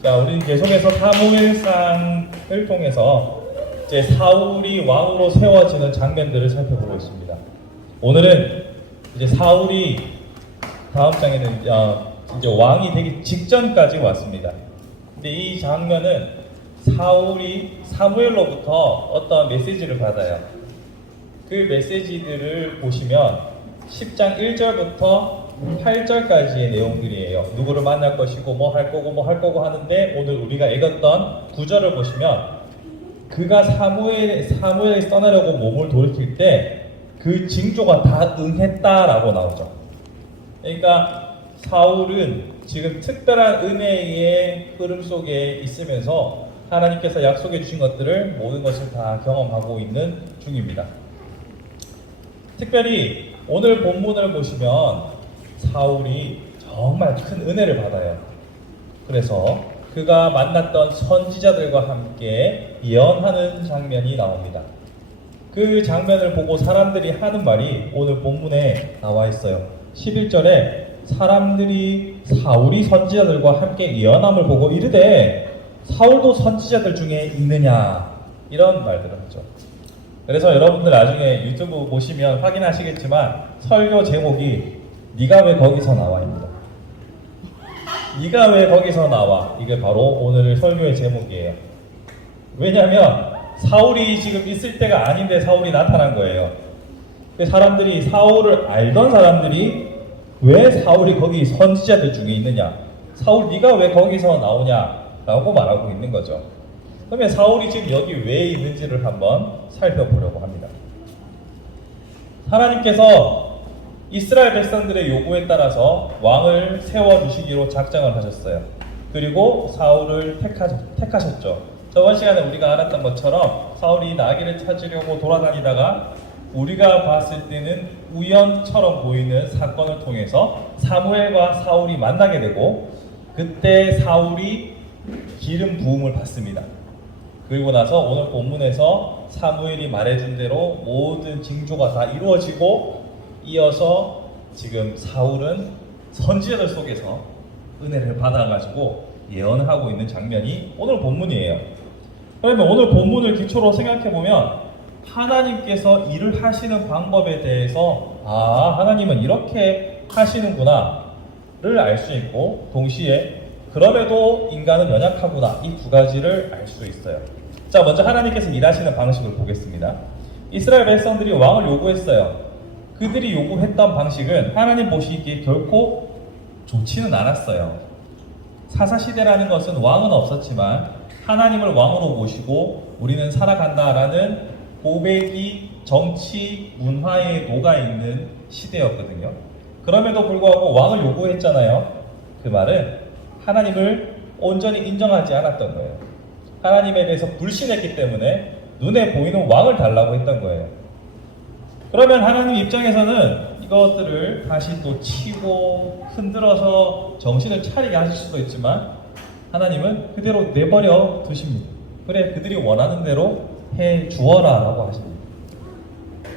자, 우리는 계속해서 사무엘상을 통해서 이제 사울이 왕으로 세워지는 장면들을 살펴보고 있습니다. 오늘은 이제 사울이 다음 장에는 이제 왕이 되기 직전까지 왔습니다. 근데 이 장면은 사울이 사무엘로부터 어떤 메시지를 받아요. 그 메시지들을 보시면 10장 1절부터 8절까지의 내용들이에요. 누구를 만날 것이고 뭐 할 거고 하는데, 오늘 우리가 읽었던 9절을 보시면 그가 사무엘이 떠나려고 몸을 돌이킬 때 그 징조가 다 응했다라고 나오죠. 그러니까 사울은 지금 특별한 은혜의 흐름 속에 있으면서 하나님께서 약속해 주신 것들을 모든 것을 다 경험하고 있는 중입니다. 특별히 오늘 본문을 보시면 사울이 정말 큰 은혜를 받아요. 그래서 그가 만났던 선지자들과 함께 예언하는 장면이 나옵니다. 그 장면을 보고 사람들이 하는 말이 오늘 본문에 나와 있어요. 11절에 사람들이 사울이 선지자들과 함께 예언함을 보고 이르되 사울도 선지자들 중에 있느냐, 이런 말들을 하죠. 그래서 여러분들 나중에 유튜브 보시면 확인하시겠지만 설교 제목이 네가 왜 거기서 나와입니다. 네가 왜 거기서 나와, 이게 바로 오늘 설교의 제목이에요. 왜냐하면 사울이 지금 있을 때가 아닌데 사울이 나타난 거예요. 사람들이, 사울을 알던 사람들이 왜 사울이 거기 선지자들 중에 있느냐, 사울 네가 왜 거기서 나오냐 라고 말하고 있는 거죠. 그러면 사울이 지금 여기 왜 있는지를 한번 살펴보려고 합니다. 하나님께서 이스라엘 백성들의 요구에 따라서 왕을 세워주시기로 작정을 하셨어요. 그리고 사울을 택하셨죠. 저번 시간에 우리가 알았던 것처럼 사울이 나귀를 찾으려고 돌아다니다가 우리가 봤을 때는 우연처럼 보이는 사건을 통해서 사무엘과 사울이 만나게 되고, 그때 사울이 기름 부음을 받습니다. 그리고 나서 오늘 본문에서 사무엘이 말해준 대로 모든 징조가 다 이루어지고, 이어서 지금 사울은 선지자들 속에서 은혜를 받아가지고 예언을 하고 있는 장면이 오늘 본문이에요. 그러면 오늘 본문을 기초로 생각해보면 하나님께서 일을 하시는 방법에 대해서 하나님은 이렇게 하시는구나를 알 수 있고, 동시에 그럼에도 인간은 연약하구나, 이 두 가지를 알 수 있어요. 자, 먼저 하나님께서 일하시는 방식을 보겠습니다. 이스라엘 백성들이 왕을 요구했어요. 그들이 요구했던 방식은 하나님 보시기에 결코 좋지는 않았어요. 사사시대라는 것은 왕은 없었지만 하나님을 왕으로 모시고 우리는 살아간다라는 고백이 정치, 문화에 녹아있는 시대였거든요. 그럼에도 불구하고 왕을 요구했잖아요. 그 말은 하나님을 온전히 인정하지 않았던 거예요. 하나님에 대해서 불신했기 때문에 눈에 보이는 왕을 달라고 했던 거예요. 그러면 하나님 입장에서는 이것들을 다시 또 치고 흔들어서 정신을 차리게 하실 수도 있지만, 하나님은 그대로 내버려 두십니다. 그래, 그들이 원하는 대로 해 주어라 라고 하십니다.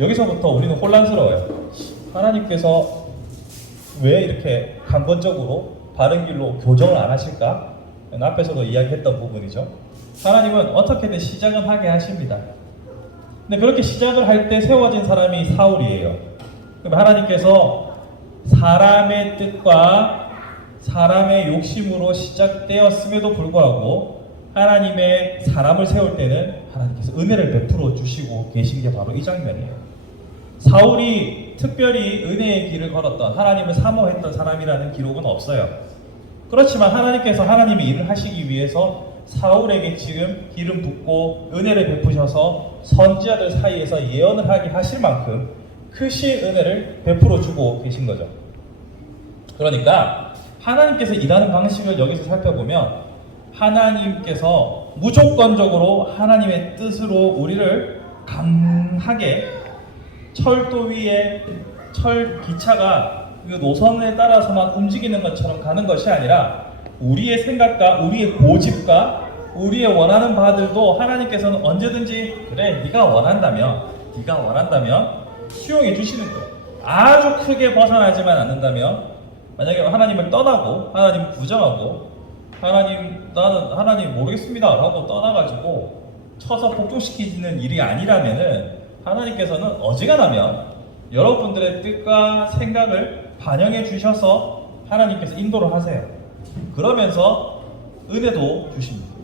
여기서부터 우리는 혼란스러워요. 하나님께서 왜 이렇게 강건적으로 바른 길로 교정을 안 하실까? 앞에서도 이야기했던 부분이죠. 하나님은 어떻게든 시작은 하게 하십니다. 근데 그렇게 시작을 할 때 세워진 사람이 사울이에요. 그럼 하나님께서 사람의 뜻과 사람의 욕심으로 시작되었음에도 불구하고 하나님의 사람을 세울 때는 하나님께서 은혜를 베풀어 주시고 계신 게 바로 이 장면이에요. 사울이 특별히 은혜의 길을 걸었던, 하나님을 사모했던 사람이라는 기록은 없어요. 그렇지만 하나님께서 하나님의 일을 하시기 위해서 사울에게 지금 기름 붓고 은혜를 베푸셔서 선지자들 사이에서 예언을 하게 하실 만큼 크신 은혜를 베풀어 주고 계신 거죠. 그러니까 하나님께서 일하는 방식을 여기서 살펴보면 하나님께서 무조건적으로 하나님의 뜻으로 우리를 강하게 철도 위에 기차가 그 노선에 따라서만 움직이는 것처럼 가는 것이 아니라 우리의 생각과 우리의 고집과 우리의 원하는 바들도 하나님께서는 언제든지 그래 네가 원한다면 수용해 주시는 거예요. 아주 크게 벗어나지만 않는다면, 만약에 하나님을 떠나고 하나님을 부정하고 하나님 나는 하나님 모르겠습니다 라고 떠나가지고 쳐서 복종시키는 일이 아니라면은 하나님께서는 어지간하면 여러분들의 뜻과 생각을 반영해 주셔서 하나님께서 인도를 하세요. 그러면서 은혜도 주십니다.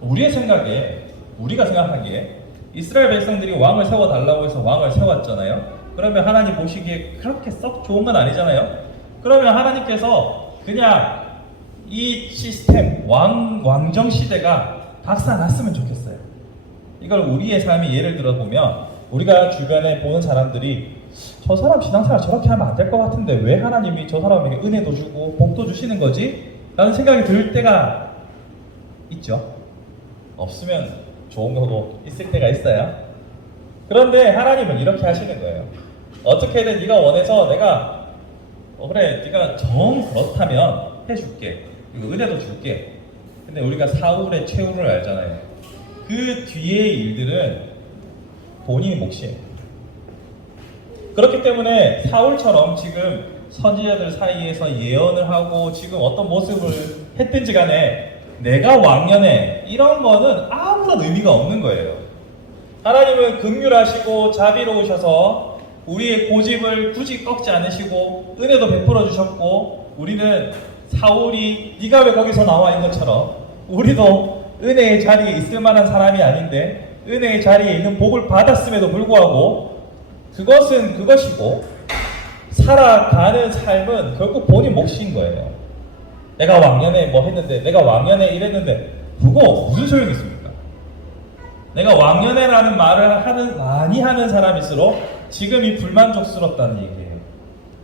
우리의 생각에, 우리가 생각하기에 이스라엘 백성들이 왕을 세워달라고 해서 왕을 세웠잖아요. 그러면 하나님 보시기에 그렇게 썩 좋은 건 아니잖아요. 그러면 하나님께서 그냥 이 시스템, 왕정 시대가 박살났으면 좋겠어요. 이걸 우리의 삶의 예를 들어보면 우리가 주변에 보는 사람들이 저 사람 신앙생활 저렇게 하면 안 될 것 같은데 왜 하나님이 저 사람에게 은혜도 주고 복도 주시는 거지? 라는 생각이 들 때가 있죠. 없으면 좋은 거고 있을 때가 있어요. 그런데 하나님은 이렇게 하시는 거예요. 어떻게든 네가 원해서 내가 그래 네가 정 그렇다면 해줄게. 은혜도 줄게. 근데 우리가 사울의 최후를 알잖아요. 그 뒤의 일들은 본인의 몫이에요. 그렇기 때문에 사울처럼 지금 선지자들 사이에서 예언을 하고 지금 어떤 모습을 했든지 간에 내가 왕년에 이런 거는 아무런 의미가 없는 거예요. 하나님은 긍휼하시고 자비로우셔서 우리의 고집을 굳이 꺾지 않으시고 은혜도 베풀어 주셨고 우리는 사울이 네가 왜 거기서 나와 있는 것처럼 우리도 은혜의 자리에 있을 만한 사람이 아닌데 은혜의 자리에 있는 복을 받았음에도 불구하고 그것은 그것이고 살아가는 삶은 결국 본인 몫인 거예요. 내가 왕년에 뭐 했는데 내가 왕년에 이랬는데 그거 무슨 소용이 있습니까? 내가 왕년에라는 말을 많이 하는 사람일수록 지금이 불만족스럽다는 얘기예요.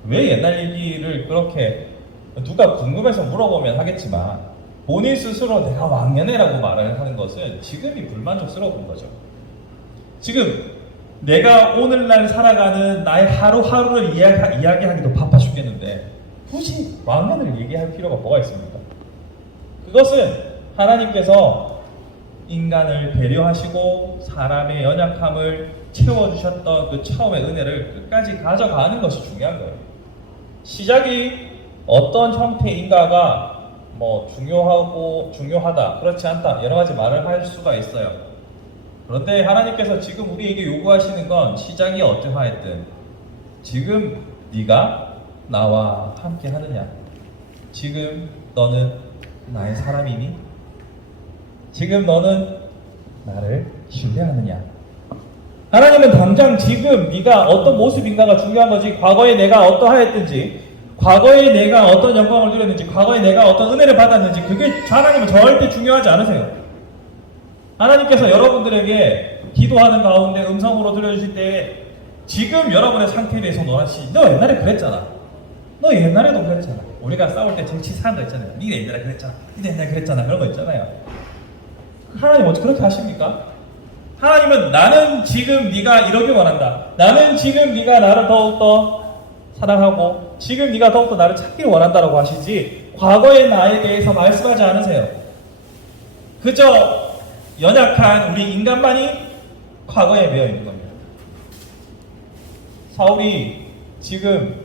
왜 옛날 얘기를 그렇게 누가 궁금해서 물어보면 하겠지만 본인 스스로 내가 왕년에라고 말을 하는 것은 지금이 불만족스러운 거죠. 지금 내가 오늘날 살아가는 나의 하루하루를 이야기하기도 바빠 죽겠는데 굳이 왕년을 얘기할 필요가 뭐가 있습니까? 그것은 하나님께서 인간을 배려하시고 사람의 연약함을 채워주셨던 그 처음의 은혜를 끝까지 가져가는 것이 중요한 거예요. 시작이 어떤 형태인가가 뭐 중요하다, 그렇지 않다 여러 가지 말을 할 수가 있어요. 그런데 하나님께서 지금 우리에게 요구하시는 건 시작이 어떠하였든 지금 네가 나와 함께 하느냐? 지금 너는 나의 사람이니? 지금 너는 나를 신뢰하느냐? 하나님은 당장 지금 네가 어떤 모습인가가 중요한 거지 과거에 내가 어떠하였든지 과거에 내가 어떤 영광을 누렸는지 과거에 내가 어떤 은혜를 받았는지 그게 하나님은 절대 중요하지 않으세요. 하나님께서 여러분들에게 기도하는 가운데 음성으로 들려주실 때 지금 여러분의 상태에 대해서 논하시 너 옛날에 그랬잖아. 너 옛날에도 그랬잖아. 우리가 싸울 때 정치 사는 거 있잖아요. 니네 옛날에 그랬잖아. 니네 옛날에 그랬잖아. 그런 거 있잖아요. 하나님 어떻게 그렇게 하십니까? 하나님은 나는 지금 네가 이러길 원한다. 나는 지금 네가 나를 더욱더 사랑하고 지금 네가 더욱더 나를 찾기를 원한다라고 하시지 과거의 나에 대해서 말씀하지 않으세요. 그저 연약한 우리 인간만이 과거에 매여 있는 겁니다. 사울이 지금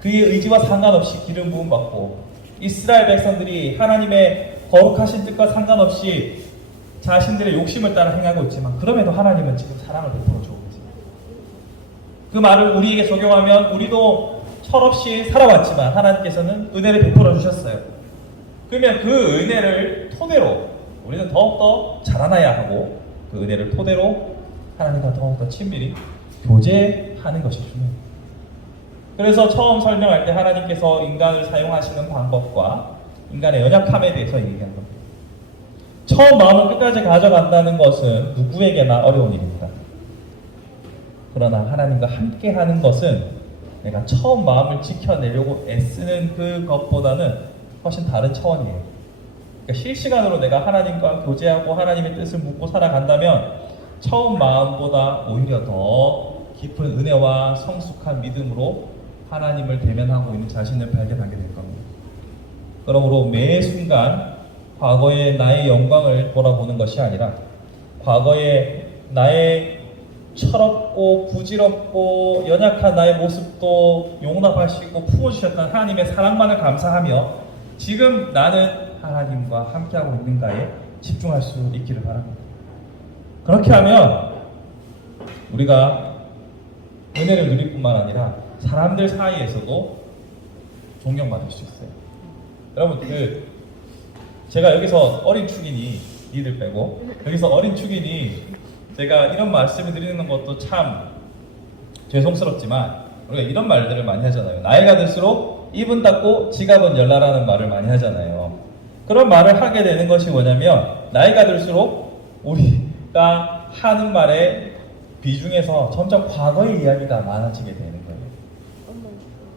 그의 의지와 상관없이 기름 부음 받고 이스라엘 백성들이 하나님의 거룩하신 뜻과 상관없이 자신들의 욕심을 따라 행하고 있지만 그럼에도 하나님은 지금 사랑을 베풀어 주고 계세요. 그 말을 우리에게 적용하면 우리도 철없이 살아왔지만 하나님께서는 은혜를 베풀어 주셨어요. 그러면 그 은혜를 토대로 우리는 더욱더 자라나야 하고 그 은혜를 토대로 하나님과 더욱더 친밀히 교제하는 것이 중요합니다. 그래서 처음 설명할 때 하나님께서 인간을 사용하시는 방법과 인간의 연약함에 대해서 얘기한 겁니다. 처음 마음을 끝까지 가져간다는 것은 누구에게나 어려운 일입니다. 그러나 하나님과 함께 하는 것은 내가 처음 마음을 지켜내려고 애쓰는 그것보다는 훨씬 다른 차원이에요. 그러니까 실시간으로 내가 하나님과 교제하고 하나님의 뜻을 묻고 살아간다면 처음 마음보다 오히려 더 깊은 은혜와 성숙한 믿음으로 하나님을 대면하고 있는 자신을 발견하게 될 겁니다. 그러므로 매 순간 과거의 나의 영광을 돌아보는 것이 아니라 과거의 나의 철없고 부질없고 연약한 나의 모습도 용납하시고 품어주셨던 하나님의 사랑만을 감사하며 지금 나는 하나님과 함께하고 있는가에 집중할 수 있기를 바랍니다. 그렇게 하면 우리가 은혜를 누릴 뿐만 아니라 사람들 사이에서도 존경받을 수 있어요. 여러분, 제가 여기서 어린 축인이, 니들 빼고 여기서 어린 축인이 제가 이런 말씀을 드리는 것도 참 죄송스럽지만, 우리가 이런 말들을 많이 하잖아요. 나이가 들수록 입은 닫고 지갑은 열라라는 말을 많이 하잖아요. 그런 말을 하게 되는 것이 뭐냐면, 나이가 들수록 우리가 하는 말의 비중에서 점점 과거의 이야기가 많아지게 되는 거예요.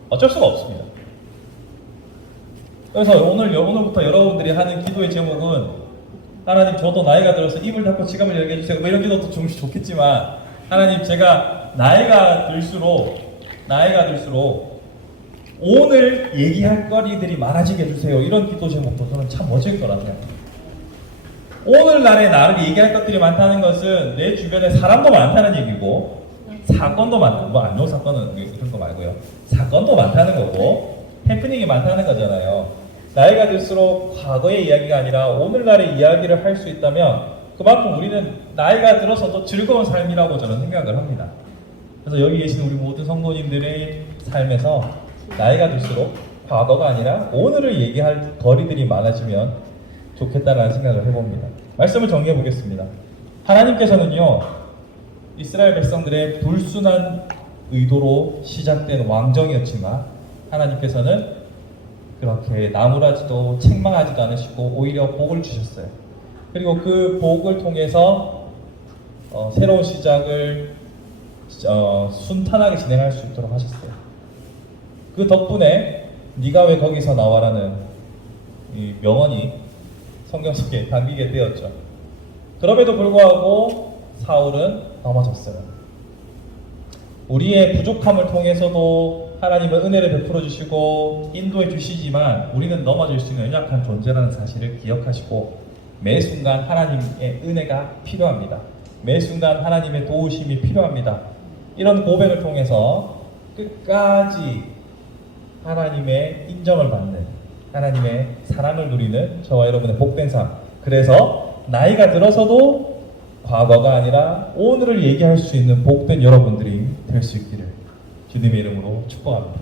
어쩔 수가 없습니다. 그래서 오늘부터 여러분들이 하는 기도의 제목은, 하나님, 저도 나이가 들어서 입을 닫고 지갑을 열게 해주세요. 뭐 이런 기도도 좀 좋겠지만, 하나님, 제가 나이가 들수록 오늘 얘기할 거리들이 많아지게 해주세요. 이런 기도 제목도 저는 참 멋질 거라 생각합니다. 오늘날에 나를 얘기할 것들이 많다는 것은 내 주변에 사람도 많다는 얘기고, 사건도 많다. 뭐 안 좋은 사건은 이런 거 말고요. 사건도 많다는 거고, 해프닝이 많다는 거잖아요. 나이가 들수록 과거의 이야기가 아니라 오늘날의 이야기를 할 수 있다면 그만큼 우리는 나이가 들어서도 즐거운 삶이라고 저는 생각을 합니다. 그래서 여기 계신 우리 모든 성도님들의 삶에서 나이가 들수록 과거가 아니라 오늘을 얘기할 거리들이 많아지면 좋겠다라는 생각을 해봅니다. 말씀을 정리해 보겠습니다. 하나님께서는요, 이스라엘 백성들의 불순한 의도로 시작된 왕정이었지만, 하나님께서는 그렇게 나무라지도 책망하지도 않으시고 오히려 복을 주셨어요. 그리고 그 복을 통해서 새로운 시작을 순탄하게 진행할 수 있도록 하셨어요. 그 덕분에 네가 왜 거기서 나와라는 이 명언이 성경 속에 담기게 되었죠. 그럼에도 불구하고 사울은 넘어졌어요. 우리의 부족함을 통해서도 하나님은 은혜를 베풀어 주시고 인도해 주시지만, 우리는 넘어질 수 있는 연약한 존재라는 사실을 기억하시고 매 순간 하나님의 은혜가 필요합니다. 매 순간 하나님의 도우심이 필요합니다. 이런 고백을 통해서 끝까지 하나님의 인정을 받는, 하나님의 사랑을 누리는 저와 여러분의 복된 삶, 그래서 나이가 들어서도 과거가 아니라 오늘을 얘기할 수 있는 복된 여러분들이 될 수 있기를 주님의 이름으로 축복합니다.